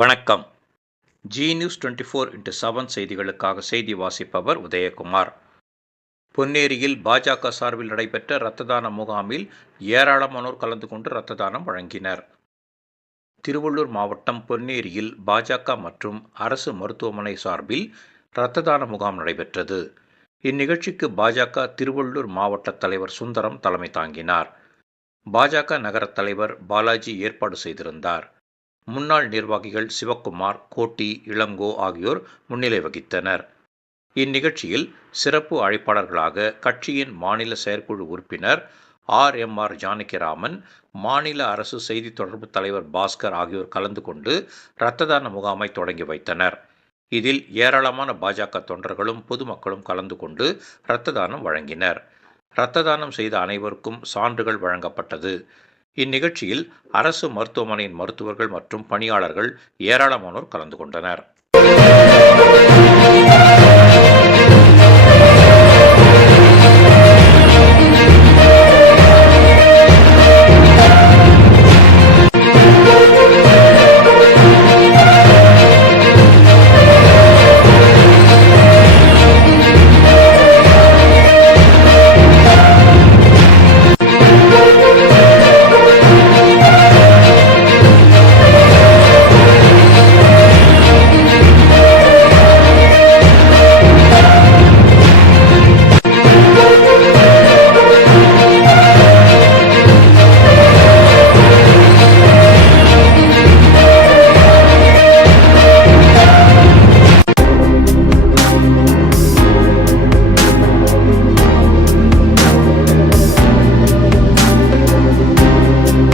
வணக்கம். G news 24x7 செய்திகளுக்காக செய்தி வாசிப்பவர் உதயகுமார். பொன்னேரியில் பாஜக சார்பில் நடைபெற்ற இரத்த தான முகாமில் ஏராளமானோர் கலந்து கொண்டு இரத்த தானம் வழங்கினர். திருவள்ளூர் மாவட்டம் பொன்னேரியில் பாஜக மற்றும் அரசு மருத்துவமனை சார்பில் இரத்த தான முகாம் நடைபெற்றது. இந்நிகழ்ச்சிக்கு பாஜக திருவள்ளூர் மாவட்ட தலைவர் சுந்தரம் தலைமை தாங்கினார். பாஜக நகர தலைவர் பாலாஜி ஏற்பாடு செய்திருந்தார். முன்னாள் நிர்வாகிகள் சிவக்குமார், கோட்டி, இளங்கோ ஆகியோர் முன்னிலை வகித்தனர். இந்நிகழ்ச்சியில் சிறப்பு அழைப்பாளர்களாக கட்சியின் மாநில செயற்குழு உறுப்பினர் ஆர். ஜானகிராமன், மாநில அரசு செய்தி தொடர்பு தலைவர் பாஸ்கர் ஆகியோர் கலந்து கொண்டு இரத்த தான முகாமை தொடங்கி வைத்தனர். இதில் ஏராளமான பாஜக தொண்டர்களும் பொதுமக்களும் கலந்து கொண்டு இரத்த தானம் வழங்கினர். இரத்த தானம் செய்த அனைவருக்கும் சான்றுகள் வழங்கப்பட்டது. இந்நிகழ்ச்சியில் அரசு மருத்துவமனையின் மருத்துவர்கள் மற்றும் பணியாளர்கள் ஏராளமானோர் கலந்து கொண்டனர்.